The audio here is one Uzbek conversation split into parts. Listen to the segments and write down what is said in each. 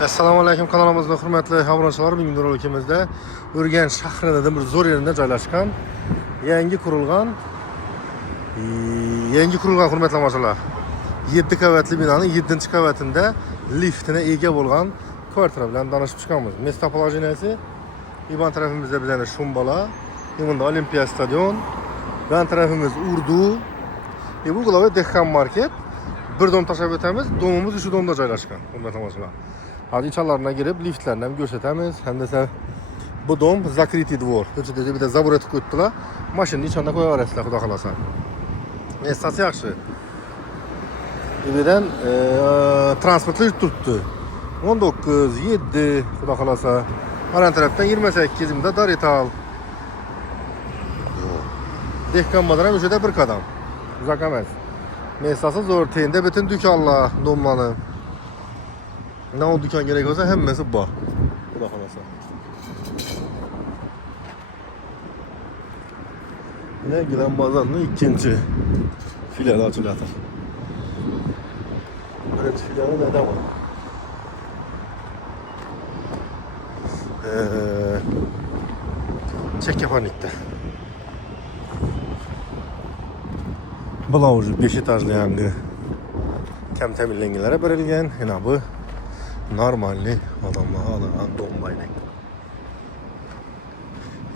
Assalomu alaykum, kanalimizning hurmatli obunachilar. Bugungi rolikimizda Urganch shahrida bir zo'r yerda joylashgan yangi qurilgan hurmatli obunachilar. 7 qavatli binoning 7-qavatida liftine ega bo'lgan kvartira bilan tanishib chiqamiz. Место положенияsi Ivan tarafimizda bizning Shumbala, Yimunda Olimpiya stadion, ben tarafimiz Urdu. Bu glava Dehqon market. Bir dom tashlab o'tamiz. Domimiz shu domda joylashgan. Hurmatli obunachilar. Hadi içalarına girip liftlerine hem gösteremiz hem de bu dom zakritý dvor. Ötüde bir de zabur etip koydular. Maşının içinde koyarlar Xudo xolasa. Estasi yaxshi. Birden transportlar tuttu. 19, 7 Xudo xolasa. Aran taraftan 28 imda Darital. Dehqon bozorı o'sha bir qadam. Uzak emas. Mesafasi zo'r, tenda bütün dükkanlar domlanib. Ne o dükkan gerek olsa hemmesi bu. Xudo xolasa. Ne Gilan Bazar'ın ikinci filiali açıldı. Birinci filiali nerede var? Çekyapanik'te. Bular уже 5 etajlı yangi kam ta'minlanganlari berilgan. Yana bu normalni odamlar olgan dombayla.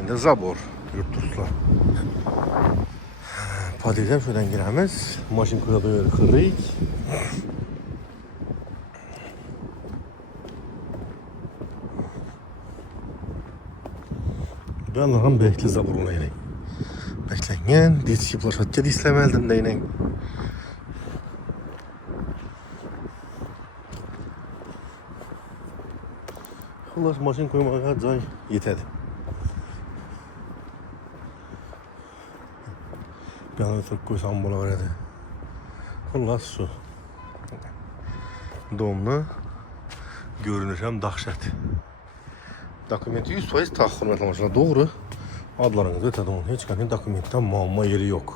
Endi zabor yurtdo'stlar. Podyezddan şuradan giramiz. Mashin qo'yadigan xirrik. Ben ham bekli zabor o'ynaylik. Beklangan, detskiy plashadka ishlamaldim deyning. Xullas mashin qo'ymaga joy yetadi. Yana o'tirib qo'ysam bo'laveradi. Xullas shu. Domni görünüş ham dahshat. Dokumenti 100% taqdim hurmatli doğru. Adlarınız ötedi onun. Hiç qanday dokumentdan muammo yeri yo'q.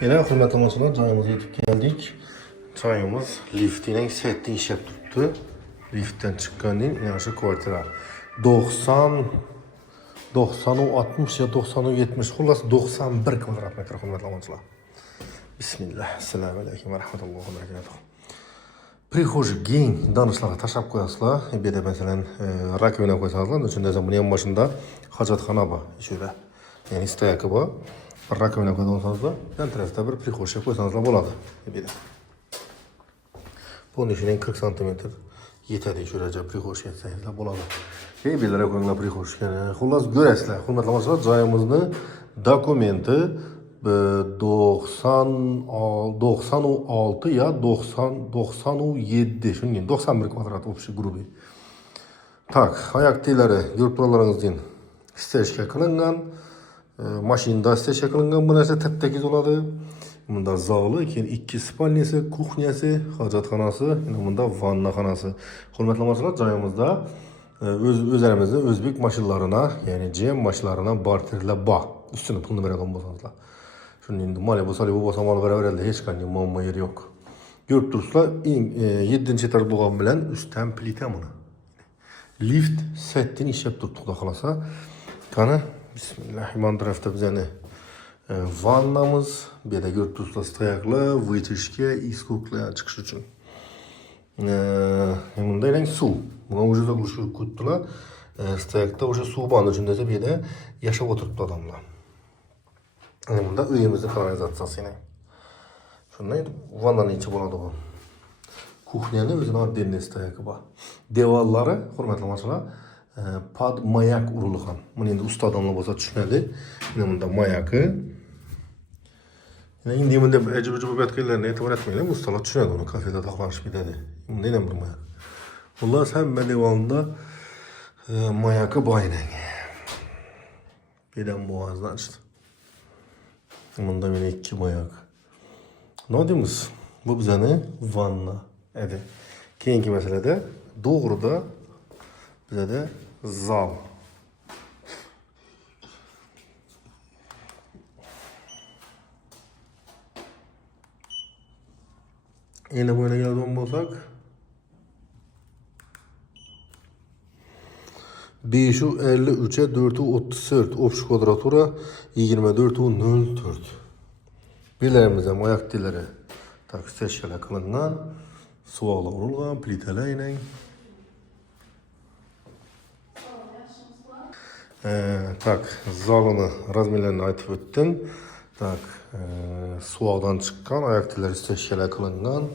Yine hürmetli masalar joyimizga yetib keldik. Joyimiz liftining setni ishlab turibdi. Liftdan chiqqandan yana shu kvartira 90 60 ya 90 70 xullas 91 kvadrat metr hurmatli masalar. Bismillah. Assalomu alaykum va rahmatullohi va barakatuh. Prixo'ja keng donishlarga tashlab qo'yasizlar. Bu yerda masalan rakovina qo'yasizlar. Shunday buni ham boshida hojatxona bor. Shura. Ya'ni stoyaka bor. Rakovina qo'ysanizlar, yan tarafda bir prixo'ja qo'ysanizlar bo'ladi. Bu yerda. Bunun için 40 cm yetadi shuracha prixo'ja qo'ysangizlar bo'ladi. Bellar qo'yinglar prixo'ja. Xullas ko'rasizlar. Hurmatli do'stlar, joyimizni dokumenti 96 ya 97 shunday 91 kvadrat общий grubi. Tak, ayak tillari ko'rib turganlaringizdan stechka qilingan, mashinada stechka qilingan bu narsa tap-tekis bo'ladi. Bunda zali, keyin 2 spalniyasi, kuxnyasi, hojatxonasi, bunda vannaxonasi. Hurmatli do'stlar, joyimizda o'zlarimizning o'zbek mashinalarini, ya'ni GM mashinalarini barterlar bor. Üstüne pulni beradigan bo'lsanizlar. Shuni endi Malibu bo'lsa olib beraveradi, hech qanday muammo yeri yo'q. Ko'rib turibsizlar, 7-etaj bo'lgan bilan ustdan plita buni. Lift setini ishlab turibdi, xudo xolasa. Qani, bismillah. Iman tarafda bizani vannamiz, bu yerda ko'rib turibsizlar, stoyaklar, vытяжка, iskoklar chiqish uchun. Bunda yana suv. Buni o'zi zaglashib qo'yibdilar. Stoyakda o'sha suv bor, shunda bu yerda yashab o'tiribdi odamlar. Bunda uyimizning kanalizatsiyasi yana. Shunday vannaning ichi bo'ladi bu. Kuxnyaning o'zining oddiy stoyaki bor. Devorlari, hurmatli do'stlar, pod mayak urilgan. Buni endi usta odamlar bo'lsa tushunadi. Mana bunda mayaki. Endi bunda ajib-ajib batqiylarni e'tibor etmaylar, ustalar tushunadi uni, kafeda taqlashib ketadi. Bunda ham bir mayak. Xullas hamma devorda mayaki bor edi. Birdan bo'g'azdan chiqdi. Bunda meni 2 mayak. Nima deymiz? Bu bizani vanna edi. Keyingi masalada doğruda bize de zal. Yine böyle geldiğim olsak 553'e 4'ü 34 opş kvadratura 24'ü 04. Birlerimize ayak dilleri tak seçkele kılıngan, suala urulgan, pliteyle. Tak, zalını, razmelerini aytıp öttim. Tak, sualdan çıkan ayak dilleri seçkele kılıngan.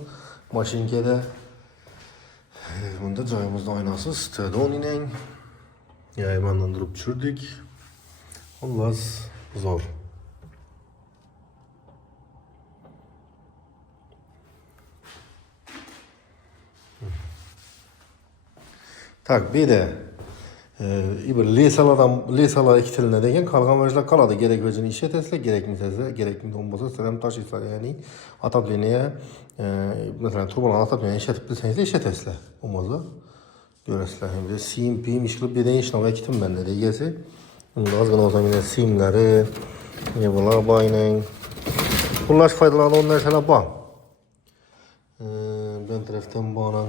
Maşinkede bunda joyimizda aynası stedon inen. Yaymanlandırıp düşürdük. Olmaz zor. Tak, bir de lesala iki tiline degen kalgan vajlar kaladı. Gerek vecini işletesle, gerek mitesle, gerek mit olmasa senem taşıysa yani atapleneye mesela turbalan atapleneye işletip bilseniz işletesle olmazsa göresler. Hem de sim, pim, işkılıp bir de işlama ekitim ben de degesi. Az gana o zaman yine simleri, ne bunlar baynen. Bunlar faydalanı onlar sana ban. Ben taraftan bana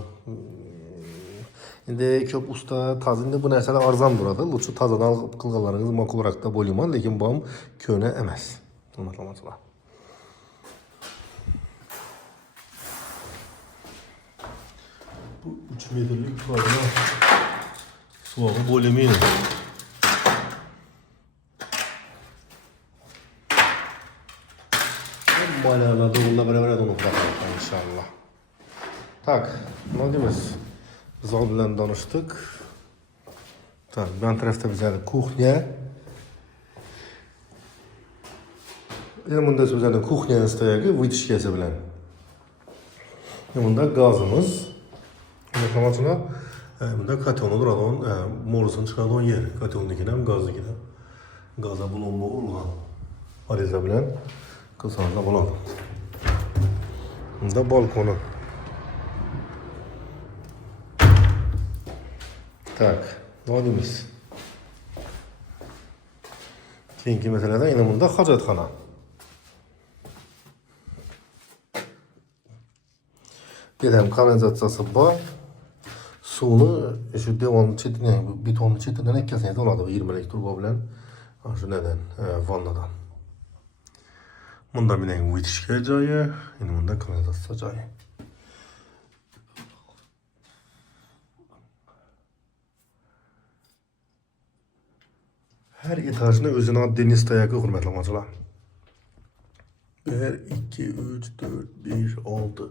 Şimdi köp usta tazinde bu narsalar arzan duradi. Lütfü tazadan kılgalarınız makulrak da bolyuman, lekin bam köne emas. Hurmatlamasılar. Bu 3 metrlik tazına suağı bolyumini. Balaylarda bununla beraber onu bırakalım inşallah. Tak, ne diyemiz? Zal bilen danıştık. Tak, ben tarafta bize kuchnya. Benim bunda bize kuchnya isteyagi vıtışkesi bilen. Bunda gazımız. Unutmamasına bunda katyonu duradığın morusun çıkardığın yer. Katyondakine hem gazdakine. Gaza bulunma urulgan. Ariza bilen kılsanızda bulalım. Bunda balkonu. Tak, ne diyemiz? Keyinki meseleden yine bunda hacetxana. Dedem kanalizasyası var. Suyunu şu devamlı çetine, betonlu çetinden ekkelseniz oladı 20'lik turbo bilen. Şu neden? Vannadan. Bunda bir vitişke joyi, yine bunda kanalizasyon joyi. Her etajına özüne ad deniz dayakı hürmetlemacılar. 1, 2, 3, 4, 5, 6.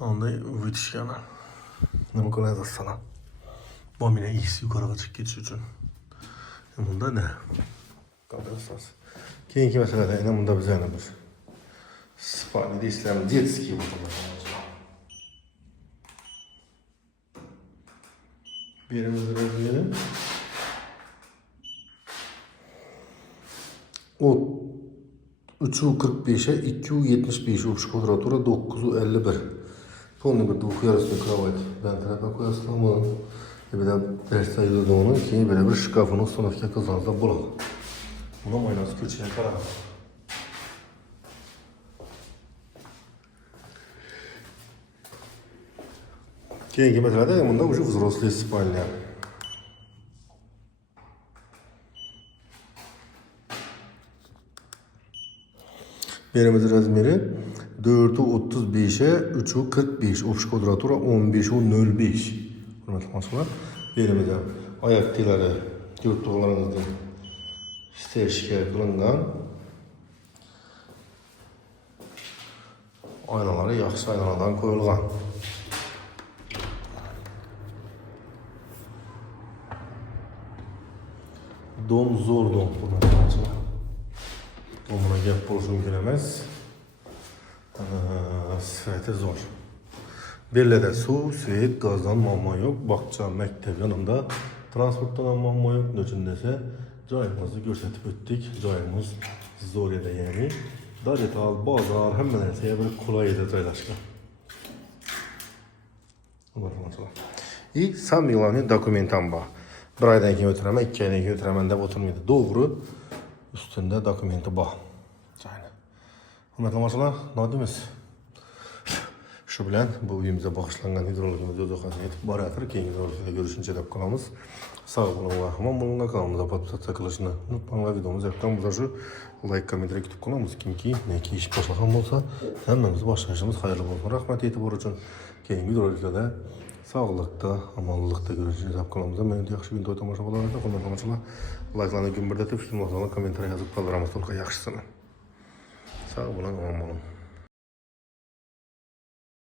Onda vitişkana. Ne kanalizasyon. Bu yine iyisi yukarıya çık geçiş için. Bunda ne? Kanalizasyon. Keyinki mesela de yine bunda bize ne bir spani İslam jet ski birimiz rezmini o 3'ü 45'e 275 uç kvadratura 9'u 51. Sonunda bir de koyarsın kravat. Ben tarafa koyarsın ama bir de bersaydı da onun ki böyle bir şkafının sonraki kazanızda bulalım. Buna maynası köçeye karar. Keyinki mesela de bunda ucu взрослый спальня. Birimiz razmeri 4'ü 35'e 3'ü 45. Opş kvadratura 15'ü 05. Hürmetli maçlar. Birimize ayak tileri yurtluğlarınızdan steşke kılıngan. Aynaları yaxşı aynalardan koyulgan. Dom zor dom. Domuna gap buluş mümkün emas. Sifati zor. Bellede su, svet, gazdan muammo yok. Bakça, mektep yanında transporttan muammo yok. Nöçün dese joyimizni gösterip öttik. Joyimiz zor edi yani. Dacetal, bazar, hamma narsaya bir qulay edi joylashgan. Alloh rahmat. И самое главное dokumentam var. Bir aydan keyin o'tiraman, 2 aydan keyin o'tiraman deb o'tirmaydi. To'g'ri, ustunda dokumenti bor. Aynen. Hurmatli tomoshalar, nodimiz. Shu bilan bu uyimizga bag'ishlangan hidrologimiz o'z oqibatiga yetib borayotir. Keyingi videolarda ko'rishguncha deb qolamiz. Sog' bo'linglar, omon bo'linglar. Kanalimizga podpisatsiya qilishni unutmanglar. Videomiz yoqdan bo'lsa shu like, kommentariy kutib qolamiz. Kimki neki ish boshlagan bo'lsa, hammamiz boshlashimiz xayrli bo'lsin. Rahmat e'tibor uchun. Keyingi videolarda sog'likda, omonlikda ko'rishguncha deb qolamiz. Men yaxshi video tomosha qilamiz. Hurmatli tomoshalar, like'larni gumburlatib, fikr-mulohazalarni kommentariy yozib qoldiramiz. To'liq yaxshisini. Sog' bo'ling, omon bo'ling.